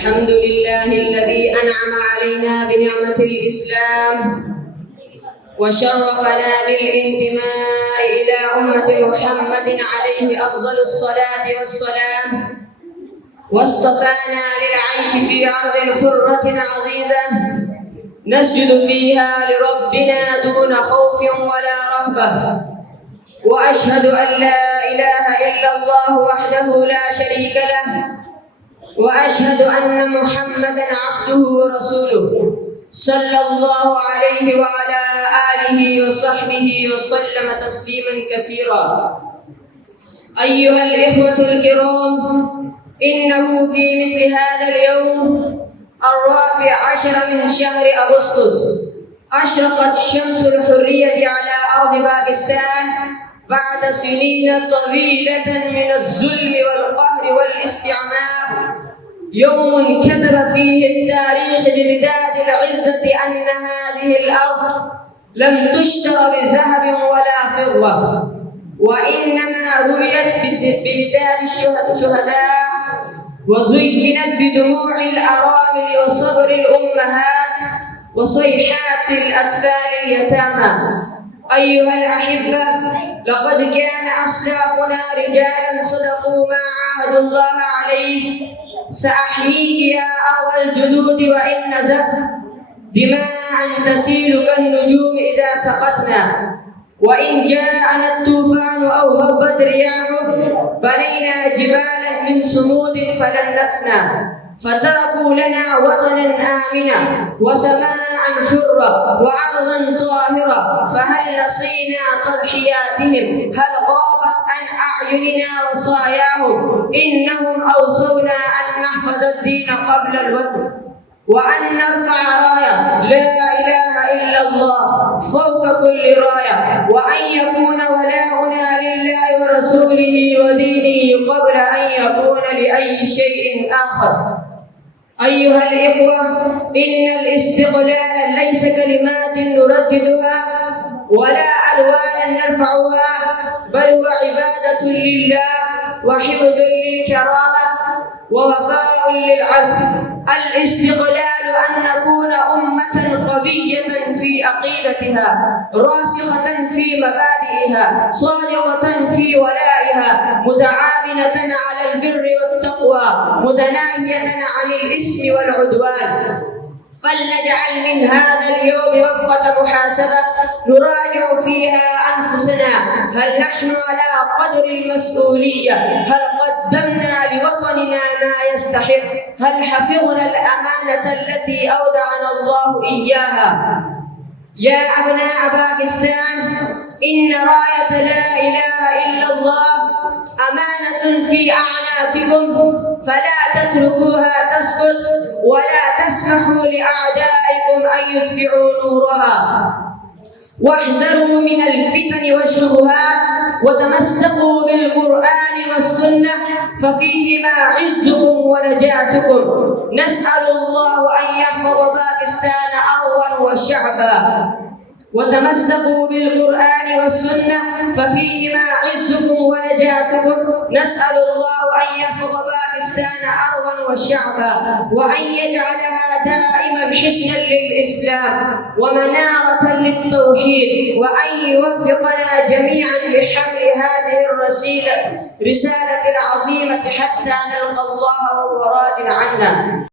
الحمد لله الذي أنعم علينا بنعمة الإسلام وشرفنا بالانتماء إلى أمة محمد عليه أفضل الصلاة والسلام، واصطفانا للعيش في أرض حرة عظيمة نسجد فيها لربنا دون خوف ولا رهبة. وأشهد أن لا إله إلا الله وحده لا شريك له، وأشهد أن محمدًا عبده ورسوله صلى الله عليه وعلى آله وصحبه وسلم تسليمًا كثيرا. أيها الإخوة الكرام، إنه في مثل هذا اليوم 14 من شهر أغسطس أشرقت شمس الحرية على أرض باكستان بعد سنين طويلة من الظلم والقهر والاستعمار. يوم كتب فيه التاريخ بمداد العزة أن هذه الأرض لم تشتر بذهب ولا فضة، وإنما رويت بمداد الشهداء وزينت بدموع الأرامل وصبر الأمهات وصيحات الأطفال اليتامى. أيها الأحبة، لقد كان أسلافنا رجالا صدقوا ما عاهدوا الله عليه. سأحميك يا أرض الجدود وإن نزفت دماء تسيل كالنجوم إذا سقطنا، وإن جاءنا الطوفان أو هبت رياحه بنينا جبالا من صمود فلن نفنى. فتركوا لنا وطنا آمنا وسماء حرة وأرضا طاهرة، فهل نسينا تضحياتهم؟ هل غابت عن أعيننا وصاياهم؟ إنهم أوصونا أن نحفظ الدين قبل الوطن، وأن نرفع راية لا إله إلا الله فوق كل راية، وأن يكون ولاؤنا لله ورسوله ودينه قبل أن يكون لأي شيء آخر. أيها الإخوة، إن الاستقلال ليس كلمات نرددها ولا ألوانا نرفعها، بل هو عبادة لله وحفظ للكرامة ووفاء للعهد. الاستقلال أن نكون أمة قوية في عقيدتها، راسخة في مبادئها، صادقة في ولائها، متعاونة على البر والتقوى، متناهية عن الإثم والعدوان. فلنجعل من هذا اليوم وقفة محاسبة نراجع فيها أنفسنا. هل نحن على قدر المسؤولية؟ هل قدمنا لوطننا ما يستحق؟ هل حفظنا الأمانة التي أودعنا الله إياها؟ يا أبناء باكستان، إن راية لا إله إلا الله أمانة في أعناقكم، فلا تتركوها تسقط ولا تسمحوا لأعدائكم أن يطفئوا نورها. واحذروا من الفتن والشبهات وتمسكوا بالقرآن والسنة، ففيهما عزكم ونجاتكم. نسأل الله أن يحفظ باكستان أرضا وشعبا. وتمسكوا بالقرآن والسنة ففيهما عزكم ونجاتكم. نسأل الله أن يحفظ باكستان أرضا وشعبا، وأن يجعلها دائما حسنا للإسلام ومنارة للتوحيد، وأن يوفقنا جميعا لحمل هذه الرسالة العظيمة حتى نلقى الله وهو راض عنا.